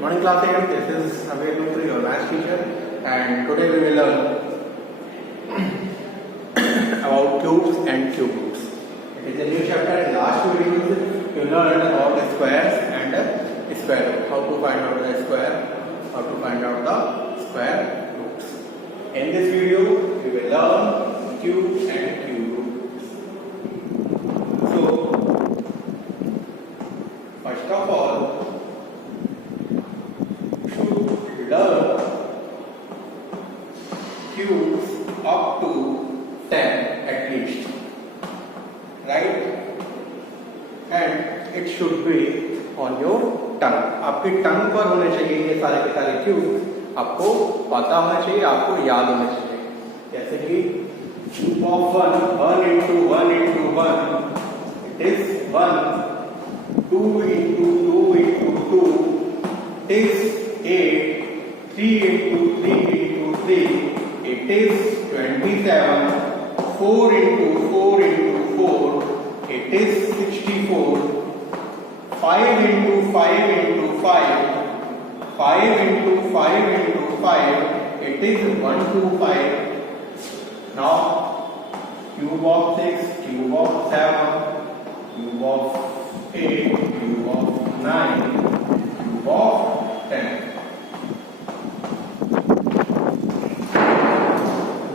Morning class here. This is Abhay Lutri, your maths teacher, and today we will learn about cubes and cube roots. It is a new chapter. In last two videos, you learned about the squares and the square root. How to find out the square, how to find out the square roots. In this video, we will learn cubes and cube roots. So, first of all, learn cubes up to 10 at least, right? And it should be on your tongue. आपकी टंग पर होने चाहिए ये सारे के सारे cube, आपको पता होना चाहिए, आपको याद होना चाहिए. जैसे कि cube of 1 into 1 into 1, it is 1, 2 into 2 into 2, it is 8, 3 into 3 into 3, it is 27, 4 into 4 into 4, it is 64, 5 into 5 into 5, 5 into 5 into 5, it is 125. Now, cube of 6, cube of 7, cube of 8, cube of 9, cube of 10.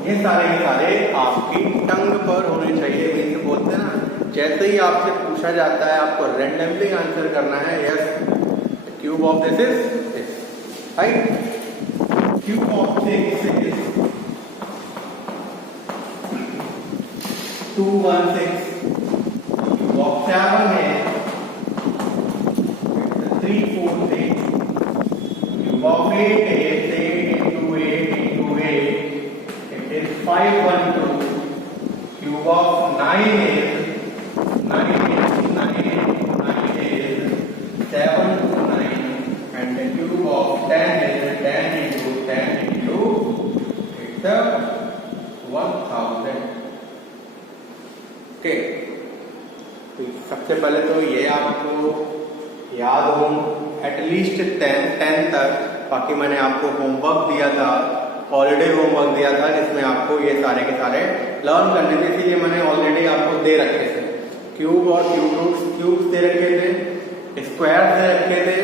ये सारे आपकी टंग पर होने चाहिए. Means बोलते हैं ना, जैसे ही आपसे पूछा जाता है आपको रैंडमली आंसर करना है. Yes, cube of this is right. Cube of 6 is 216. Cube of 7 है 343. Cube of 8 is 8 into 8 into 8. It is 512. Cube of 9 is 9 into 9 into 9 is 729. And the cube of 10 is 10 into 10 into it's 1000. Okay. तो सबसे पहले तो ये आपको याद हो at least 10 तक. बाकी मैंने आपको होमवर्क दिया था, हॉलीडे होमवर्क दिया था, जिसमें आपको ये सारे के सारे लर्न करने थे. इसीलिए मैंने ऑलरेडी आपको दे रखे थे क्यूब और क्यूब रूट्स. क्यूब्स दे रखे थे, स्क्वायर्स दे रखे थे.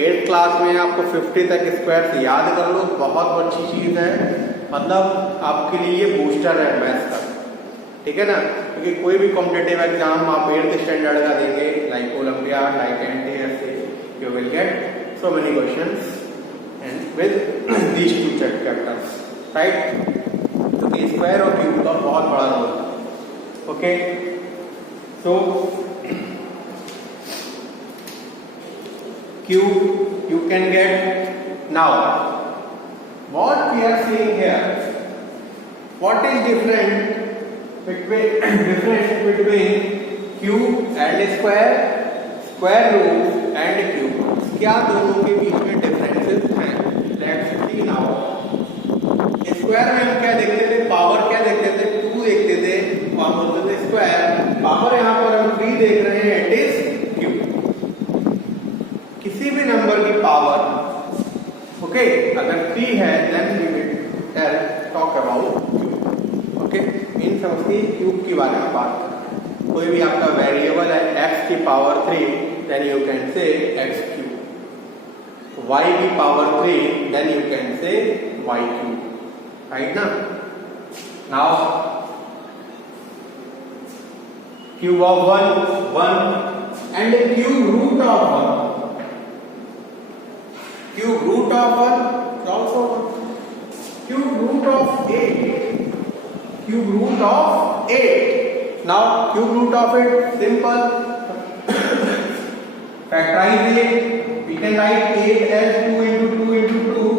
8th क्लास में आपको 50 तक स्क्वायर्स याद कर लो. बहुत अच्छी चीज है, मतलब आपके लिए ये बूस्टर है मैथ्स का. ठीक है ना, क्योंकि कोई भी कॉम्पिटिटिव एग्जाम आप 8th स्टैंडर्ड का देंगे, like olympiad, like NTSC, you will get so many questions and with these two chapters, right? तो स्क्वायर और क्यूब का बहुत बड़ा रोल है. Okay, so cube you can get. Now what we are seeing here, what is difference between cube and square, square root and cube roots? क्या दोनों के बीच में डिफरेंसेस हैं? Let's see now. स्क्वायर में हम क्या देखते थे? पावर क्या देखते थे? 2 देखते थे, वहां बोलते थे स्क्वायर. पावर यहाँ पर हम 3 देख रहे हैं, इट इज क्यूब. किसी भी नंबर की पावर, ओके, अगर 3 है then we will talk about cube. Okay, means हम उसकी क्यूब के बारे में बात कर रहे हैं. कोई भी आपका वेरिएबल है x की power 3, then you can say x cube. y की power 3, then you can say y cube, right ना? Now cube of 1 and a cube root of 1. Cube root of 1 is also 1. Cube root of 8. Cube root of 8. Now cube root of 8, simple. Factorize it. We can write 8 as 2 into 2 into 2,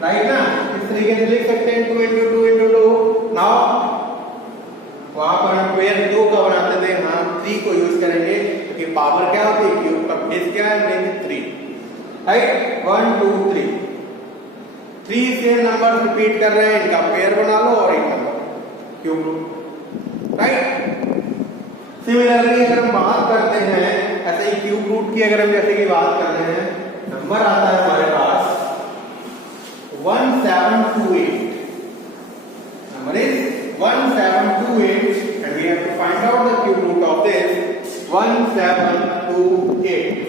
right ना? इस तरीके से लिख सकते हैं 2 into 2 into 2. Now वहां पर हम पेयर 2 का बनाते थे, हम 3 को यूज करेंगे क्योंकि पावर क्या होती है, क्यूब का बेस क्या है, मीन 3, राइट? 1 2 3, 3 से नंबर रिपीट कर रहे हैं, इनका पेयर बना लो और एक number cube root, right? Similarly अगर हम बात करते हैं ऐसे ही क्यूब रूट की, अगर हम जैसे कि बात कर रहे हैं नंबर आता है हमारे पास 1728. Number is 1728 and we have to find out the cube root of this 1728.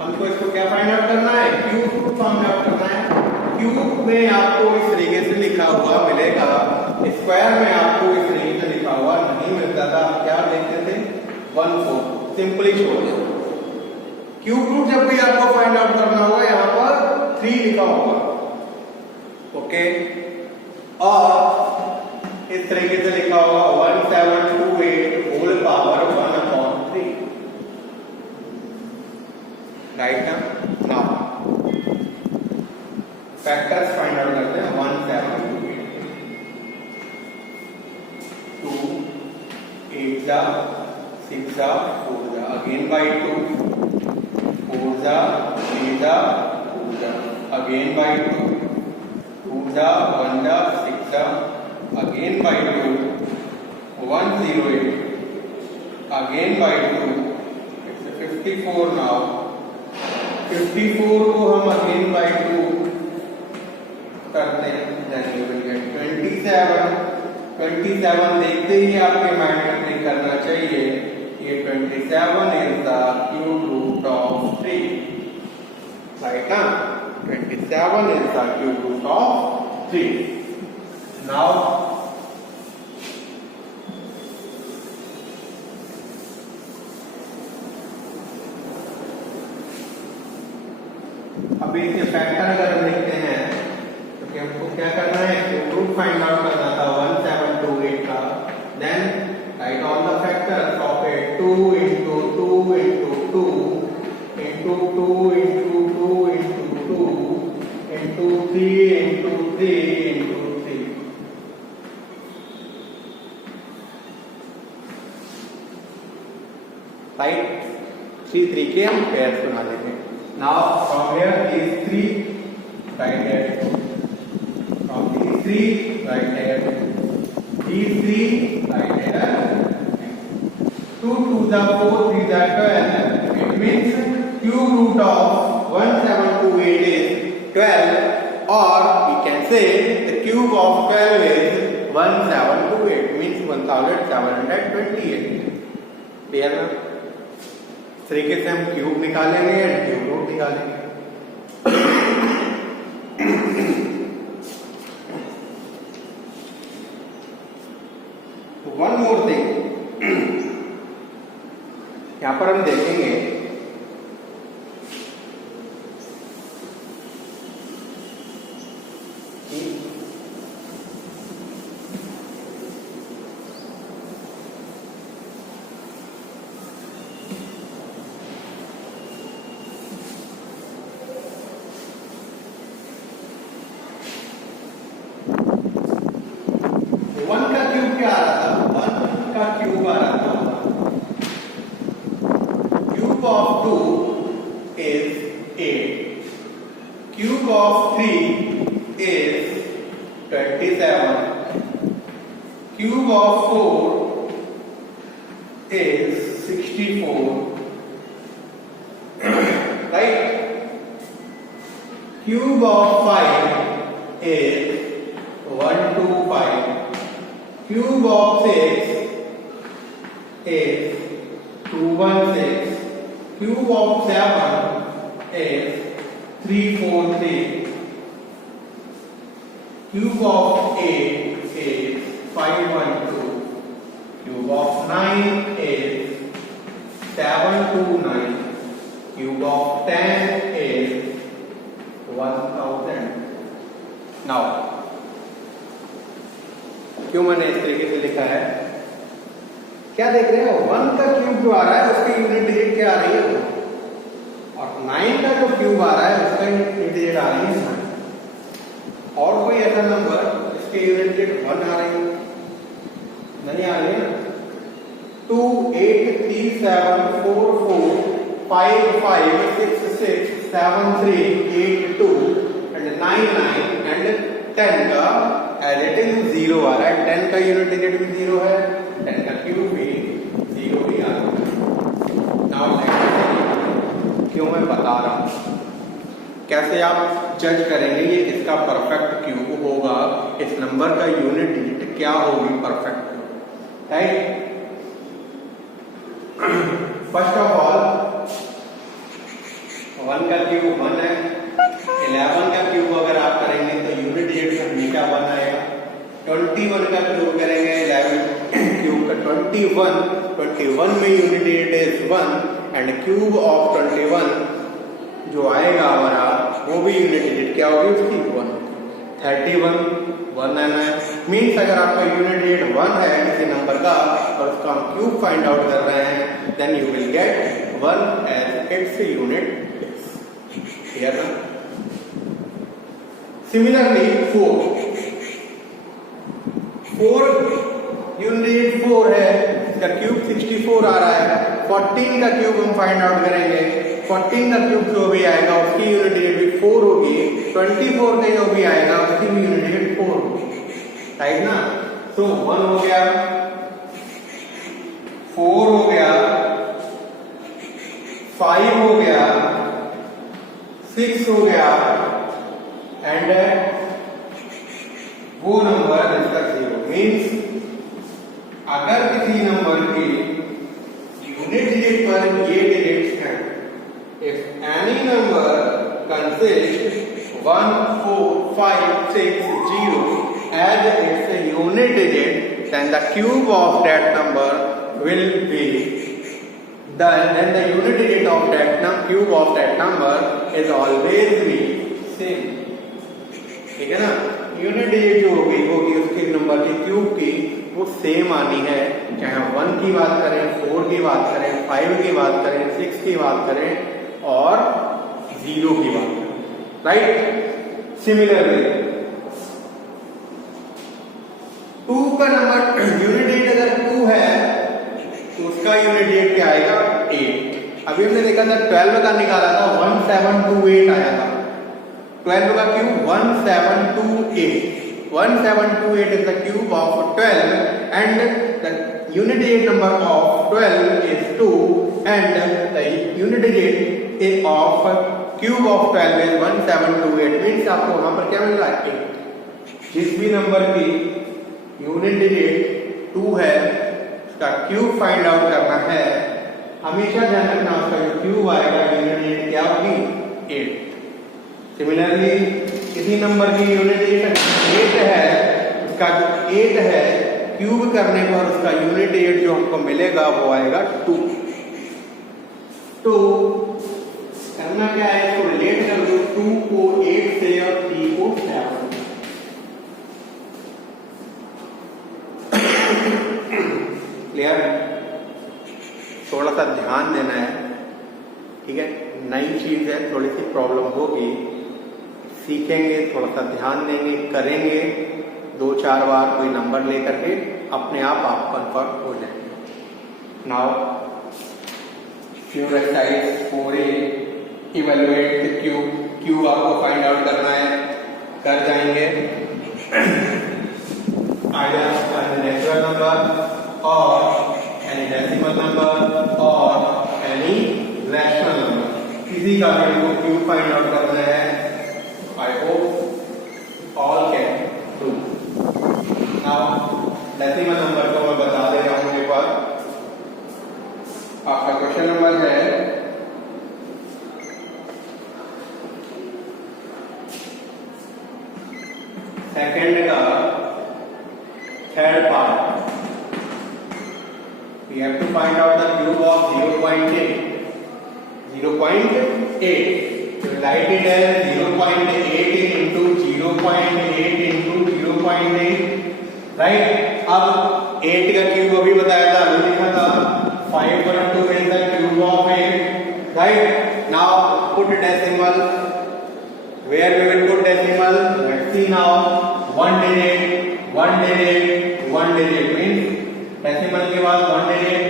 हमको इसको क्या फाइंड आउट करना है? क्यूब रूट फाइंड आउट करना है. क्यूब में आपको इस तरीके से लिखा हुआ मिलेगा, स्क्वायर में आपको इस तरीके से लिखा हुआ नहीं मिलता था. आप क्या देखते थे? 1/4. सिंपली छोड़. क्यूब रूट जब भी आपको फाइंड आउट करना होगा यहाँ पर 3 लिखा होगा. ओके, और इस तरीके से लिखा होगा 1728 होल पावर 1/3. राइट ना? नाउ फैक्टर्स फाइंड आउट करते हैं. 1728 2 8 जा 6 जा 4 जा अगेन बाय 2 4 जा 3 जा 4 जा अगेन बाय 2 2 जा 1 जा 6 जा again by 2 108 again by 2. It's 54 now. 54 को हम अगेन बाय 2 करते हैं. Then you will gate 27. 27 देखते ही आपके माइंड में क्लिक करना चाहिए. ये 27 is the cube root of 3. Right ना? 27 is the cube root of 3. Now अभी इसके फैक्टर अगर हम देखते हैं तो कि हमको क्या करना है? क्यूब रूट फाइंड आउट करना था 1728 का. Then write all the factors of it. 2 into 2 into 2 into 2 into 2 into 2 into 3 into 3 into 3. Right? 3 3 के हम pairs बना देते हैं. Now from here these 3 right here. From these 3 right here. These 3 right here. 2 2 the 4 3 the 12. It means cube root of 1728 is 12, or we can say the cube of 12 is 1728, means 1728. Clear ना? इस तरीके से हम cube निकालेंगे and cube root निकालेंगे. One more thing यहां पर हम देखेंगे वन का क्यूब क्या आ रहा था? 1 का क्यूब आ रहा था. Cube of 2 is 8. Cube of 3 is 27. Cube of 4 is 64. Right? Cube of 5 is 125. Cube of 6 is 216. Cube of 7 is 343. Cube of 8 is 512. Cube of 9 is 729. Cube of 10 is 1000. Now क्यों मैंने इस तरीके से लिखा है? क्या देख रहे हो? 1 का क्यूब जो आ रहा है उसकी यूनिट डिजिट क्या आ रही है? और 9 का जो क्यूब आ रहा है उसका यूनिट डिजिट आ रही है 9. और कोई ऐसा नंबर इसके यूनिट डिजिट 1 आ रही है? नहीं आ रही है. 2 8 3 7 4 4 5 5 6 6 7 3 8 2 and 9 9 and 10 का एज इट इज 0 आ रहा है. 10 का यूनिट डिजिट भी 0 है. 10 का क्यूब भी 0 ही आ रहा है. नाउ जो मैं बता रहा हूँ। कैसे आप जज करेंगे ये इसका परफेक्ट क्यूब होगा, इस नंबर का यूनिट डिजिट क्या होगी perfect cube, right. First of all 1 का क्यूब 1 है, 11 का क्यूब अगर आप करेंगे तो यूनिट डिजिट में हमेशा 1 आएगा। 21 का क्यूब करेंगे 11 क्यूब का 21 में unit digit is 1 and cube of 21 जो आएगा हमारा वो भी यूनिट डिजिट क्या होगी उसकी 1। 31 1 आना है, मीन्स अगर आपका यूनिट डिजिट 1 है किसी नंबर का और उसका हम क्यूब फाइंड आउट कर रहे हैं, then you will get 1 as its unit. Clear ना? सिमिलरली 4 यूनिट डिजिट 4 है, इसका क्यूब 64 आ रहा है। 14 का क्यूब हम फाइंड आउट करेंगे, 14 का क्यूब जो भी आएगा उसकी यूनिट डिजिट भी 4 होगी। 24 का जो भी आएगा उसकी भी यूनिट डिजिट 4 होगी, राइट ना। तो 1 हो गया, 4 हो गया, 5 हो गया, 6 हो गया एंड वो नंबर इसका 0। मीन्स अगर किसी नंबर की यूनिट डिजिट पर ये डिजिट्स हैं, if any number consists 1 4 5 6 0 as its unit digit, then the cube of that number will be then the unit digit of that cube of that number is always be same। ठीक है ना, unit digit जो होगी उसके number की cube की वो same आनी है, चाहे हम 1 की बात करें, 4 की बात करें, 5 की बात करें, 6 की बात करें और 0 की बात करें, राइट। सिमिलरली 2 का नंबर यूनिट डिजिट अगर 2 है तो उसका यूनिट डिजिट क्या आएगा 8। अभी हमने देखा था 12 का निकाला था 1728 आया था। 12 का cube 1728 is the cube of 12 and the unit digit number of 12 is 2 and the unit digit of cube of 12 is 1728। Means आपको वहां पर क्या मिल रहा है 8। जिस भी नंबर की यूनिट डिजिट 2 है उसका क्यूब फाइंड आउट करना है, हमेशा ध्यान रखना उसका जो क्यूब आएगा यूनिट डिजिट क्या होगी 8। सिमिलरली किसी नंबर की यूनिट डिजिट 8 है, उसका जो 8 है क्यूब करने पर उसका यूनिट डिजिट जो हमको मिलेगा वो आएगा 2। तो करना क्या है, इसको रिलेट कर दो 2 को 8 से और 3 को 7। क्लियर? थोड़ा सा ध्यान देना है, ठीक है। नई चीज है, थोड़ी सी प्रॉब्लम होगी, सीखेंगे, थोड़ा सा ध्यान देंगे, करेंगे 2-4 बार, कोई नंबर लेकर के अपने आप कंफर्म हो जाएंगे। Now exercise 4A evaluate the cube आपको फाइंड आउट करना है, कर जाएंगे। आइडर नेचुरल नंबर और एनी डेसिमल नंबर और एनी रैशनल नंबर, किसी का भी क्यूब फाइंड आउट करना है। I hope all can do। Now decimal number को मैं बता दे रहा हूं एक बार। आपका क्वेश्चन नंबर है सेकंड का third part. We have to find out the cube of 0.8। 0.8 तो write it as 0.8 into 0.8 into 0.8, right. अब 8 का क्यूब अभी बताया था, अभी लिखा था 5.2 is the cube of 8, right। Now put decimal, where we will put decimal, let's see now। 1 digit means decimal के बाद 1 digit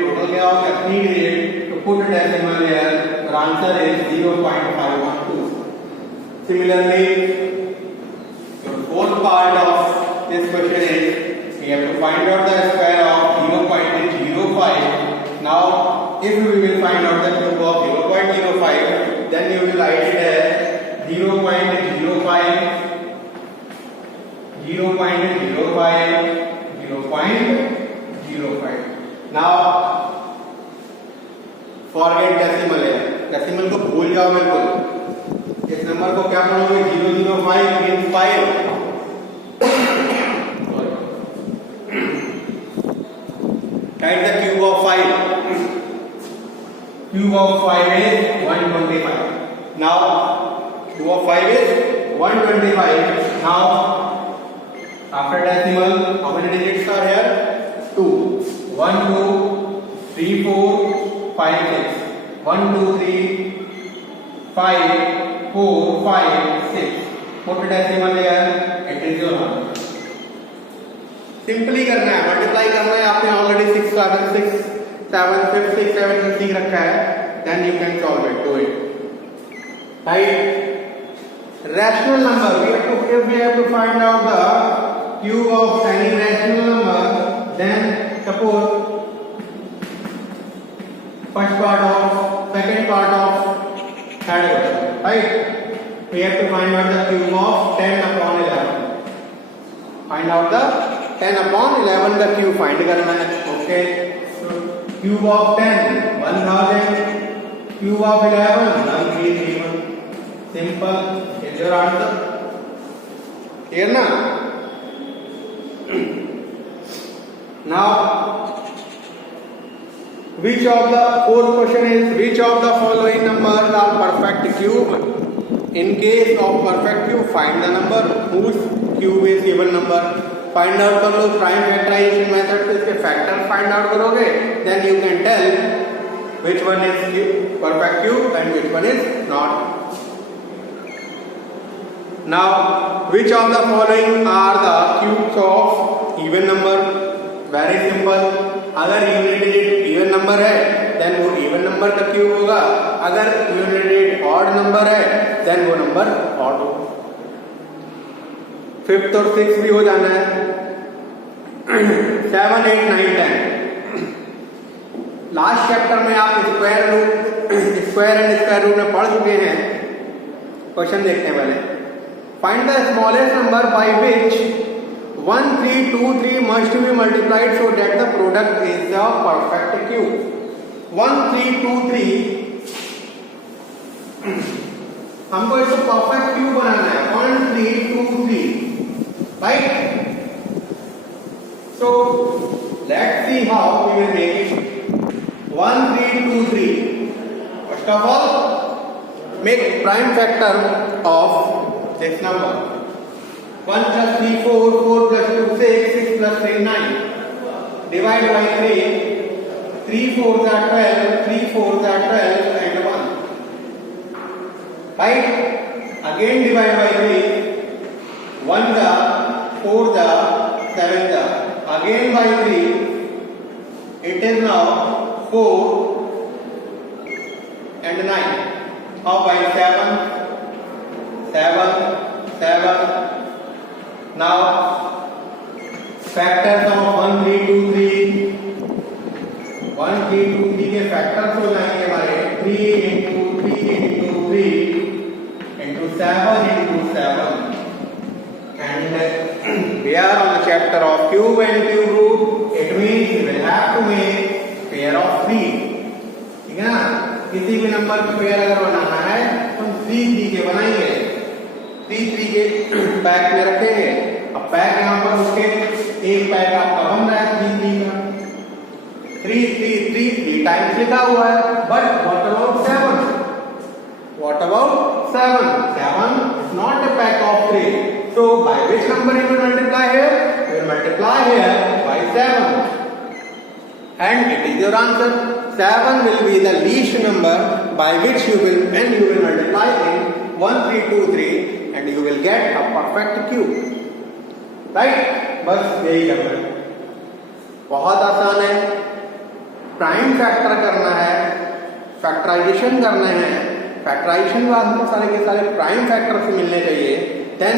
टोटल क्या होगा 3 digit, तो put decimal here, your answer is 0.512। Similarly, the fourth part of this question is we have to find out the square of 0.05। Now if we will find out the cube of 0.05 0.05. Now forget decimal है, decimal को भूल जाओ बिल्कुल। इस number को क्या पढ़ोगे? 005 means 5। Write the cube of 5. Cube of 5 is 125. Now cube of 5 is 125. Now after decimal, how many digits are here? 2. 1, 2, 3, 4, 5, 6. 1, 2, 3, 5, 4, 5, 6. Put decimal here. It is your answer. Simply करना है, मल्टीप्लाई करना है। आपने ऑलरेडी 6, 7, 6, 7, 5, 6, 7 सीख रखा है। Then you can solve it. Do it. Right? Rational number. If we have to find out the cube of any rational number, then suppose first part of, second part of third question. Right? We have to find out the cube of 10 upon 11. Find out the 10 upon 11 the cube find करना है। Okay, so cube of 10 1000, cube of 11 1331. Simple. Is your answer clear na? Now which of the fourth question is which of the following numbers are perfect cube? In case of perfect cube, find the number whose cube is even number. Find out कर लो prime factorisation method से इसके factor find out करोगे, then you can tell which one is perfect cube and which one is not. Now which of the following are the cubes of even number? Very simple, अगर unit digit even number है then वो even number का cube होगा, अगर unit digit odd number है then वो number odd होगा। Fifth और सिक्स भी हो जाना है। 7, 8, 9, 10 लास्ट चैप्टर में आप स्क्वायर एंड स्क्वायर रूट में पढ़ चुके हैं। क्वेश्चन देखते हैं पहले। Find the smallest number by which 1, 3, 2, 3 must be multiplied so that the product is the perfect cube. 1, 3, 2, 3 हमको इसको परफेक्ट क्यूब बनाना है। 1, 3, 2, 3 right? So let's see how we will make it. 1, 3, 2, 3. First of all, make prime factor of this number. 1 plus 3 4, 4 plus 2 6, 6 plus 3 9. Divide by 3. 3 4s are 12, 3 4s are 12 and 1. Right? Again divide by 3. 1 the 4 the 7 the again by 3. It is now 4 and 9. How by 7 7 7. Now factors of 1 3 2 3 1 3 2 3 के factors हो जाएंगे हमारे 3 into 3 into 3 into 7 into 7. And we are on the chapter of cube and cube root. It means we will have to make pair of 3. ठीक है ना? किसी भी number का पेयर अगर बनाना है तो हम 3 3 के बनाएंगे। 3 3 के पैक में रखेंगे। अब पैक यहाँ पर उसके एक पैक आपका बन रहा है 3 3 का। 3 3 3 3 टाइम्स लिखा हुआ है। But what about 7? What about 7? 7 is not a pack of 3. So by which number you will multiply here? You will multiply here by 7. And it is your answer. 7 will be the least number by which you will multiply in 1 3 2 3 and you will get a perfect cube. Right? बस यही करना है। बहुत आसान है। Prime factor करना है, factorisation करना है। फैक्टराइजेशन के बाद हमको सारे के सारे प्राइम फैक्टर से मिलने चाहिए। Then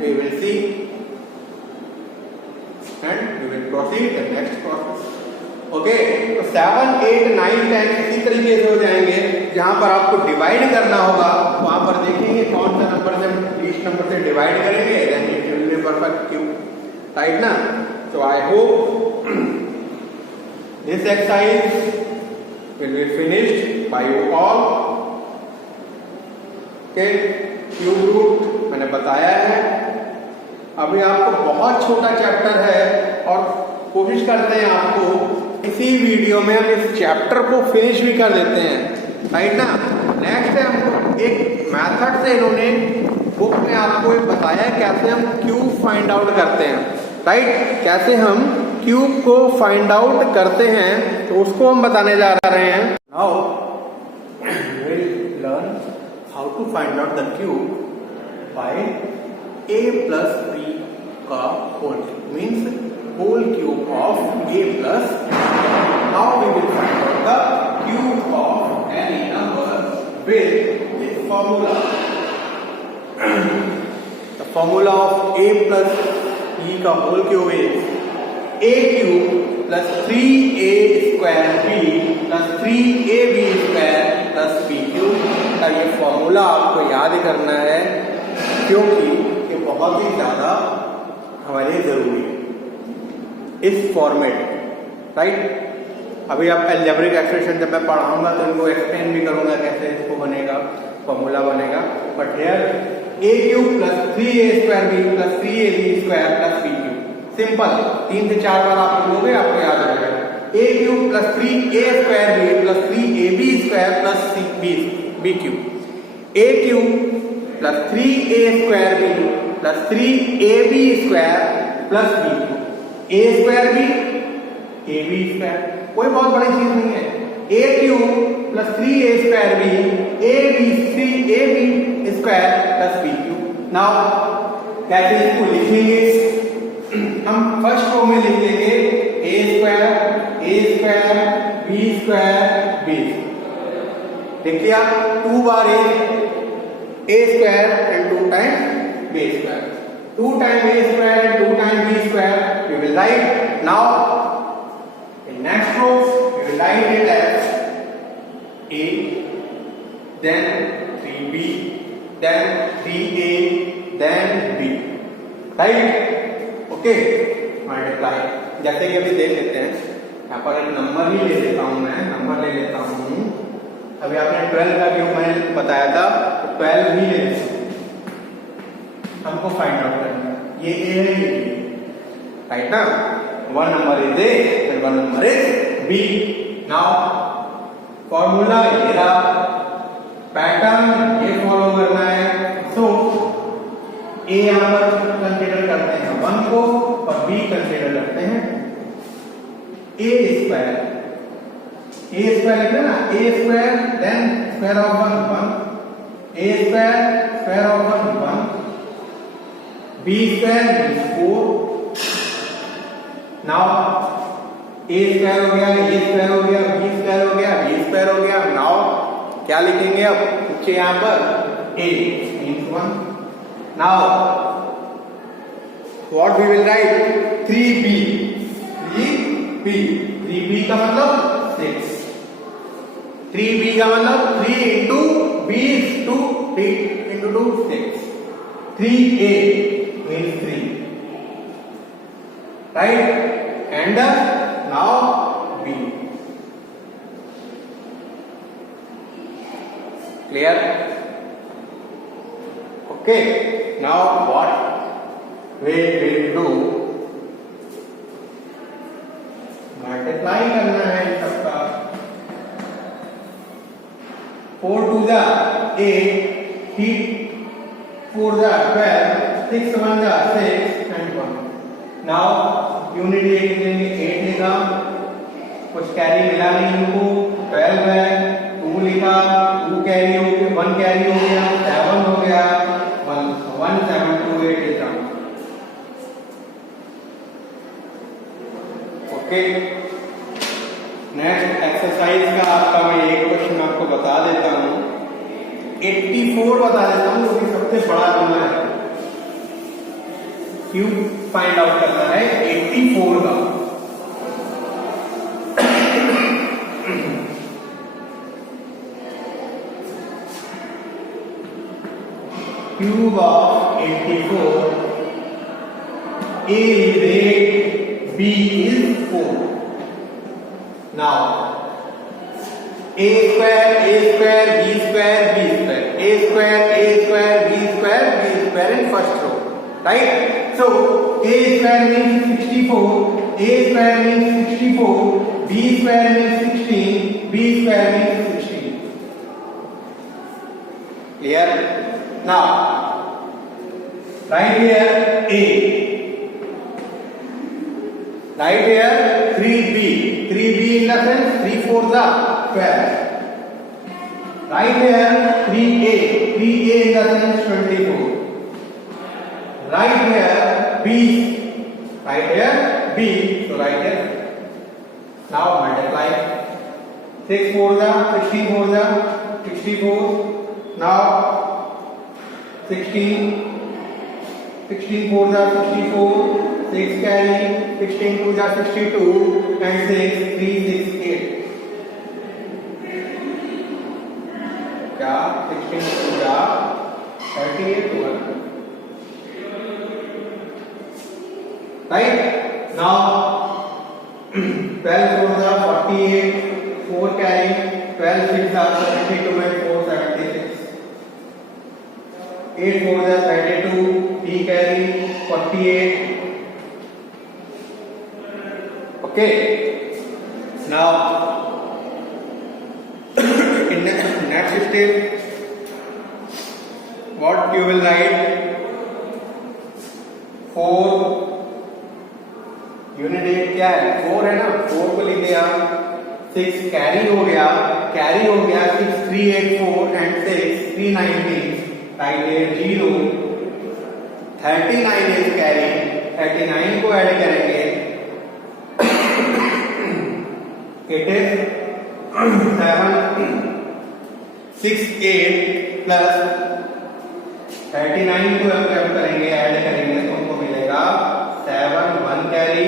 we will see and we will proceed the next process. Okay, तो 7, 8, 9, 10 इसी तरीके से हो जाएंगे। जहां पर आपको डिवाइड करना होगा वहां पर देखेंगे कौन सा नंबर से लीस्ट नंबर से डिवाइड करेंगे, then it will be perfect cube. Right ना. So I hope this exercise will be finished by you all. Okay, cube root मैंने बताया है. अभी आपको बहुत छोटा चैप्टर है और कोशिश करते हैं आपको इसी वीडियो में हम इस चैप्टर को फिनिश भी कर देते हैं. राइट ना. नेक्स्ट है हमको एक मेथड से इन्होंने बुक में आपको एक बताया है कैसे हम क्यूब फाइंड आउट करते हैं. राइट, कैसे हम क्यूब को फाइंड आउट करते हैं, तो उसको हम बताने जा रहे हैं. Now we will learn how to find out the cube by a plus b का whole means whole cube of a plus. Now we will find out the cube of any number with this formula. The formula of a plus b का whole cube is a cube plus 3a square b plus 3ab square plus b cube. का ये formula आपको याद करना है क्योंकि ये बहुत ही ज्यादा हमारे लिए जरूरी है इस फॉर्मेट. राइट, अभी आप अलजेब्रिक एक्सप्रेशन जब मैं पढ़ाऊंगा तो इनको एक्सप्लेन भी करूंगा कैसे इसको बनेगा, फॉर्मूला बनेगा. But here a cube plus 3a square b plus 3ab square plus b cube. Simple, 3 से 4 बार आप बोलोगे आपको याद आ जाएगा. a cube plus 3a square b plus 3ab square plus b cube. a cube plus 3a square b plus 3ab square plus b cube. a square b ab square, कोई बहुत बड़ी चीज नहीं है. a cube plus 3a square b ab square plus b cube. Now कैसे इसको लिखेंगे, हम फर्स्ट फॉर्म में लिख लेंगे a स्क्वायर b स्क्वायर. लिख लिया. 2 बार a square and 2 time b square. 2 time a square and 2 time b square we will write. Now in next row we will write it as a, then 3b, then 3a, then b. Right? Okay. Multiply. जैसे कि अभी देख लेते हैं, यहाँ पर एक number ही ले लेता हूँ, मैं नंबर ले लेता हूँ. अभी आपने 12 का क्यूब मैंने बताया था, तो 12 ही ले लेते हैं. हमको फाइंड आउट करना है. ये a है, ये b. राइट ना. 1 number is a and 1 number is b. Now formula ये रहा, पैटर्न ये फॉलो करना है. सो a यहां पर कंसीडर करते हैं 1 को और b कंसीडर करते हैं a स्क्वायर. a स्क्वायर लिखना ना, a square then square of 1 a square of 1 b square is 4. Now a square हो गया, a स्क्वायर हो गया, b स्क्वायर हो गया, b स्क्वायर हो गया. नाउ क्या लिखेंगे अब नीचे यहां पर a means 1. Now what we will write 3b. 3b का मतलब 6. 3b का मतलब 3 into b is 2, 3 into 2 6. 3a means 3. Right? And now b. Clear? Okay. Now what we will do? Multiply करना है इन सबका. 4 to the 8, 4 the 12, 6 1 the 6 and 1. Now unit लिखेंगे 8 लिखा, कुछ कैरी मिला नहीं इनको. 12 है, 2 लिखा, 2 कैरी हो गया, 1 कैरी हो गया, 7 हो गया, 1 7 2 8 लिखा. ओके. नेक्स्ट एक्सरसाइज का आपका मैं एक क्वेश्चन आपको बता देता हूं. 84 बता देता हूं, जो कि सबसे बड़ा नंबर है. क्यूब फाइंड आउट करना है 84 का. Cube of 84 A is 8, B is 4. Now A square, B square, B square, A square, B square in first row, right? So A square means 64, A square means 64, B square means 16, B square means 16. Clear? Now right here A, right here 3B, 3B in the sense 3 4s are 12. Right here 3A, 3A in the sense 24. Right here B, right here B, so right here. Now multiply. 6 4s are 16 4s are 64. Now 16. 16 4s are 64. 6 carry, 16 2s are 62, and 6 3 6 8. क्या 16 2s are 38 हुआ, right? Now 12 4s are 48, 4 carry, 12 6s are 72 and 4 76. 8 4s are 32, 3 carry, 48. Okay. Now in the next step, what you will write? 4 unit 8 क्या है? 4 है ना, 4 को लिख दिया. 6 carry हो गया, 6 3 8 4 and 6 3 19. Right here 0. 39 is carry, 39 को ऐड करेंगे. It is 7 6 8 plus 39 को जब करेंगे ऐड करेंगे तो हमको मिलेगा 7 1 कैरी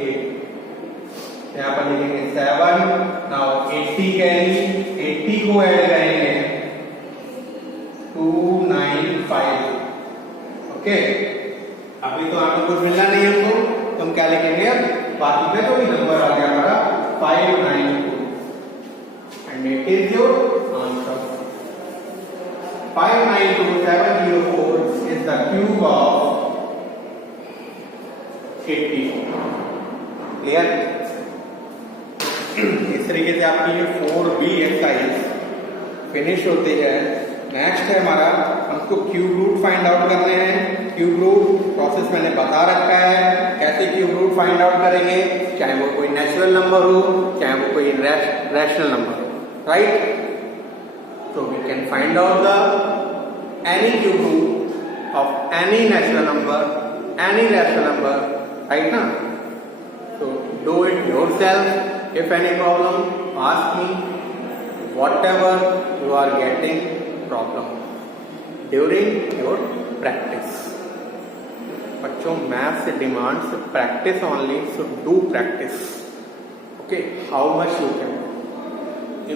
8. यहाँ पर लिखेंगे 7. नाउ 80 कैरी, 80 को ऐड करेंगे 295. ओके, अभी तो आपको कुछ मिलना नहीं हमको, तो हम क्या लिखेंगे? बाकी का जो भी नंबर आ गया हमारा 592, and it is your answer. 592704 is the cube of 84. Clear? इस तरीके से आपकी ये 4B एक्सरसाइज फिनिश होती है. नेक्स्ट है हमारा, हमको क्यूब रूट फाइंड आउट करने हैं. क्यूब रूट प्रोसेस मैंने बता रखा है, कैसे क्यूब रूट फाइंड आउट करेंगे, चाहे वो कोई नेचुरल नंबर हो, चाहे वो कोई रैशनल नंबर हो, right? So we can find out any cube root of any natural number, any rational number, right now? So do it yourself. If any problem, ask me. Whatever you are getting problem during your practice. बच्चों maths demands practice only, so do practice. Okay, how much you can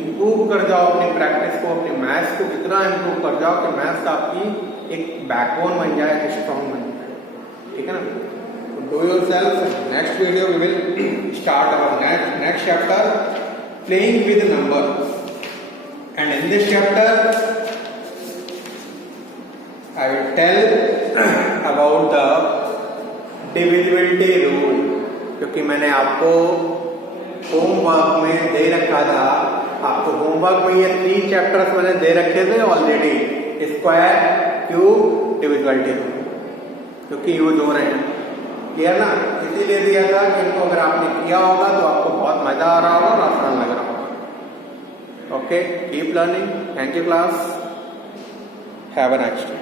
improve कर जाओ अपनी practice को, अपने maths को कितना improve कर जाओ कि मैथ्स आपकी एक बैकबोन बन जाए, एक स्ट्रॉन्ग बन जाए. ठीक है ना? Do yourself. Next video we will start our next chapter, playing with number. And in this chapter I will tell about the divisibility rule, क्योंकि मैंने आपको होमवर्क में दे रखा था. आपको होमवर्क में ये 3 चैप्टर्स मैंने दे रखे थे already. Square, cube, divisibility rule, क्योंकि यूज हो रहे हैं. क्लियर ना? इसीलिए दिया था कि इनको अगर आपने किया होगा तो आपको बहुत मजा आ रहा होगा और आसान लग रहा होगा. Okay, keep learning. Thank you class. Have a nice day.